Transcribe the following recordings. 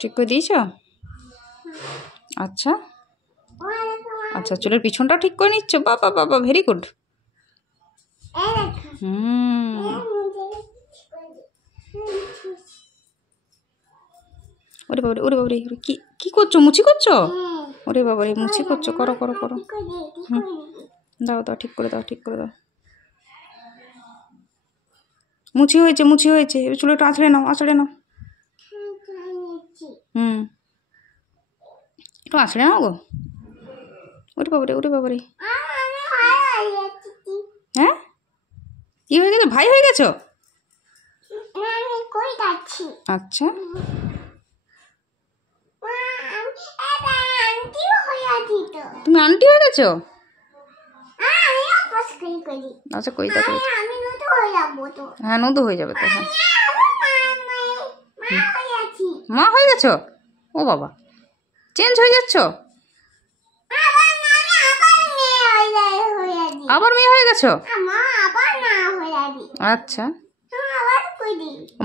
ঠিক করে দিয়েছ? আচ্ছা আচ্ছা, চুলের পিছনটাও ঠিক করে নিচ্ছ? বাবা বাবা, ভেরি গুড। ওরে বাবারে, ওরে বাবারে, কি কি করছো? মুছি করছো? ওরে বাবারে, মুছি করছো? করো করো করো। দাও দাও, ঠিক করে দাও, ঠিক করে দাও। মুছি হয়েছে, মুছি হয়েছে। এবার চুলটা আঁচড়ে নাও, আঁচড়ে নাও। একটু আঁচড়ে নাও গো। ওরে বাবারে, ওরে বাবারে। হ্যাঁ, কি হয়ে গেছে? ভাই হয়ে গেছো? আচ্ছা, তুমি আন্টি হয়ে গেছো? আচ্ছা, কই দাও, হ্যাঁ, নদু হয়ে যাবে তো। হ্যাঁ, মা হয়ে গেছো? ও বাবা, চেঞ্জ হয়ে যাচ্ছ? আবার মেয়ে হয়ে গেছো? আচ্ছা,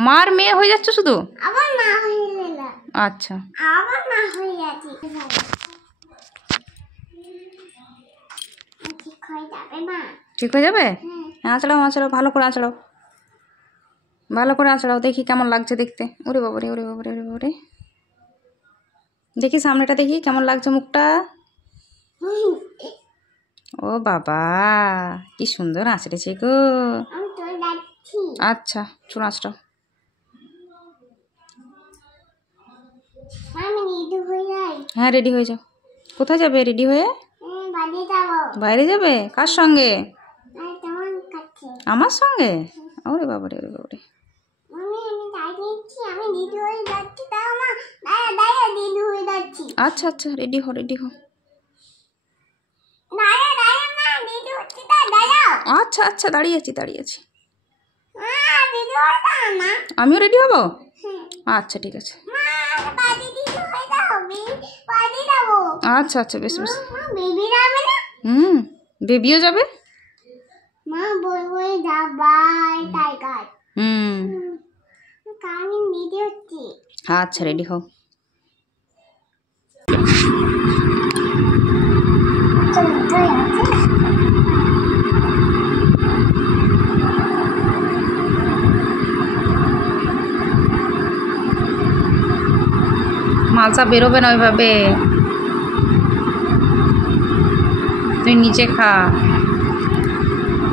মার মেয়ে হয়ে যাচ্ছ শুধু? আচ্ছা, ঠিক হয়ে যাবে? হ্যাঁ, আঁচড়াও আঁচড়াও, ভালো করে আঁচড়াও, ভালো করে আঁচড়াও। দেখি কেমন লাগছে দেখতে। ওরে বাবারে, ওরে বাবারে, ওরে বাবারে। দেখি সামনেটা, দেখি কেমন লাগছে মুখটা। ও বাবা, কি সুন্দর আঁচড়েছে গো। আচ্ছা, চুল আঁচড়াও। হ্যাঁ, রেডি হয়ে যাও। কোথায় যাবে রেডি হয়ে? বাইরে যাবে? কার সঙ্গে? আমার সঙ্গে? ওরে বাবারে, ওরে বাবারে। আচ্ছা আচ্ছা, রেডি হো, রেডি হো। আচ্ছা আচ্ছা, দাঁড়িয়ে আছি, দাঁড়িয়ে আছি। আমিও রেডি হব? আচ্ছা, ঠিক আছে। আচ্ছা আচ্ছা, বেশ বেশ। বেবিও যাবে? আচ্ছা, রেডি হও। মালসা বেরোবে না ওইভাবে, তুই নিচে খা।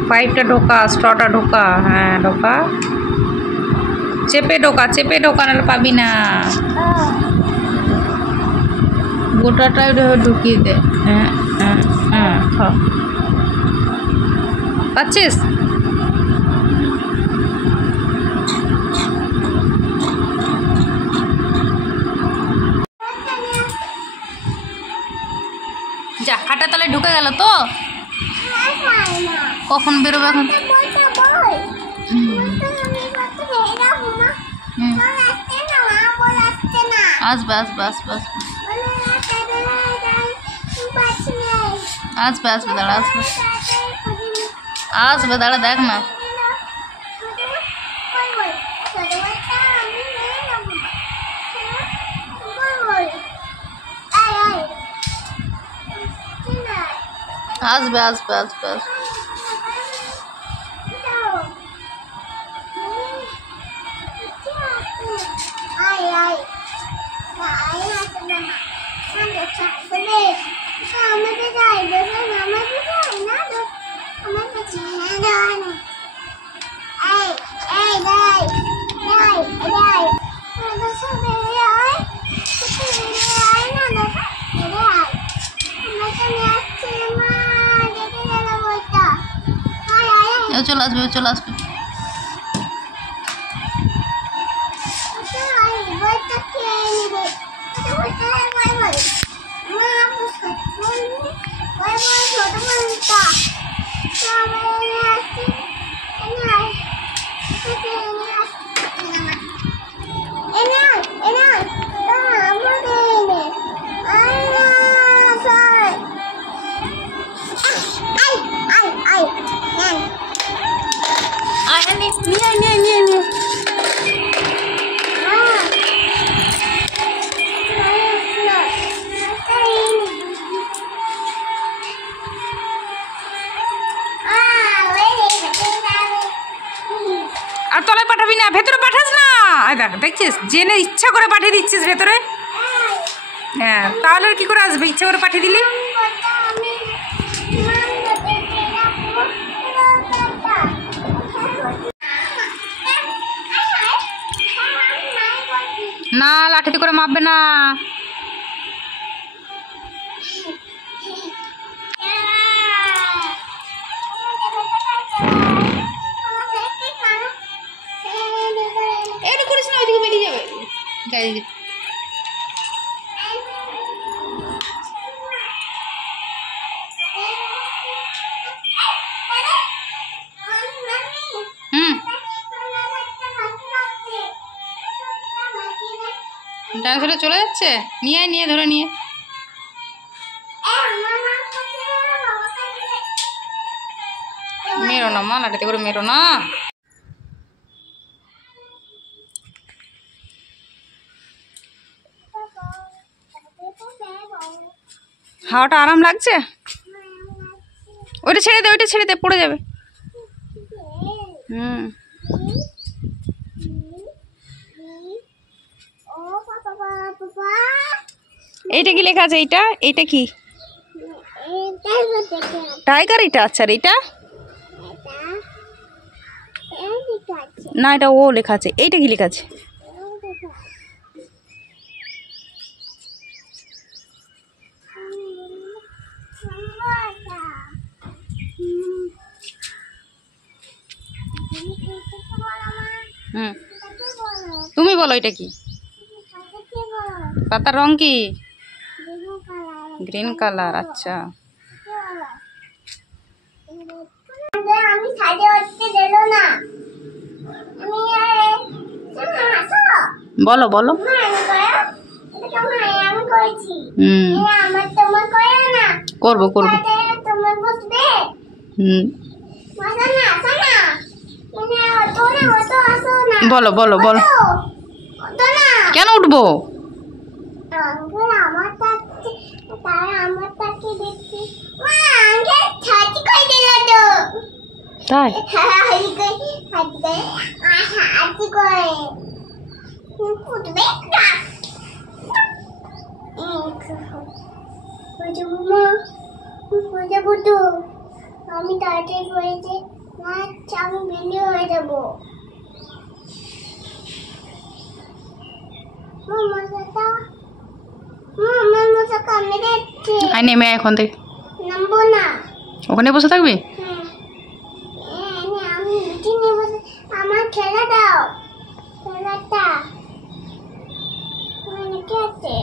পাইপটা ঢোকা, স্ট্রটা ঢোকা। হ্যাঁ, ঢোকা, চেপে ঢোকা, চেপে ঢোকা, নাহলে পাবি না। গোটাটাই ঢুকিয়ে দে। হ্যাঁ হ্যাঁ হ্যাঁ, খা। পাচ্ছিস? যা, হাঁটা তলে ঢুকে গেল তো। কখন বেরোবে এখন? আসবে আসবে আসবে আসবে আসবে, দাঁড়া, আসবে আসবে, দাঁড়া, দেখ না। আসবে আসবে আসবে আসবে। চলে আসবে, চলে আসবে। দেখ, দেখছিস জেনে ইচ্ছা করে পাঠিয়ে দিচ্ছিস ভেতরে। হ্যাঁ, তাহলে আর কি করে আসবে ইচ্ছা করে পাঠিয়ে দিলি? না, লাঠিতে করে মাপবে না। এটা করিস না, ওইদিকে বেরিয়ে যাবে। ডাইনোসরে চলে যাচ্ছে, নিয়ে ধরে নিয়ে। মেরো না মা, লাঠিতে করে মেরো না। হাওয়াটা আরাম লাগছে? ওইটা ছেড়ে দে, পড়ে যাবে। এইটা কি লেখা আছে? এইটা কি? টাইগার। এটা আচ্ছা, এইটা না, এটা ও লেখা আছে। এইটা কি লেখা আছে? তুমি বলো এটা কি? পাতার রং কি? Green colour. আচ্ছা, বলো। করবো। বলো। কেন উঠবো? তাই? আমি তাড়াতাড়ি করেছি, আমি বেরিয়ে হয়ে যাবো। নেমে এখন থেকে নামবো না। ওখানে বসে থাকবি? আমি আমার খেলা দাও, খেলাটা আছে।